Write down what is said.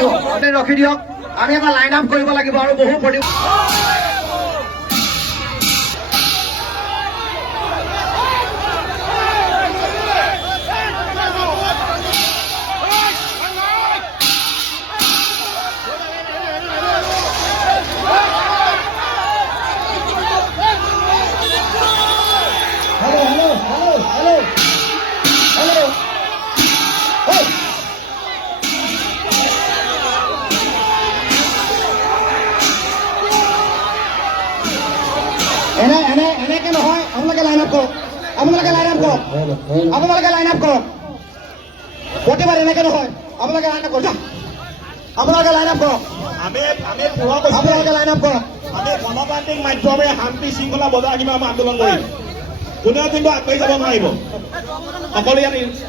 ৰখি দিয়ক আমি এটা লাইন আপ কৰিব লাগিব আৰু বহু প্ৰতি এনেকে নহয় আপোনালোকে লাইন আপ কৰক প্ৰতিবাদ এনেকে নহয় আপোনালোকে লাইন আপ কৰক আপোনালোকে লাইন আপ কৰক আপোনালোকে লাইন আপ কৰক আমি গণতান্ত্ৰিক মাধ্যমে শান্তি শৃংখলা বজাই ৰাখিব আমি আন্দোলন কৰিম কোনেও কিন্তু আগবাঢ়ি যাব নোৱাৰিব সকলো ইয়াত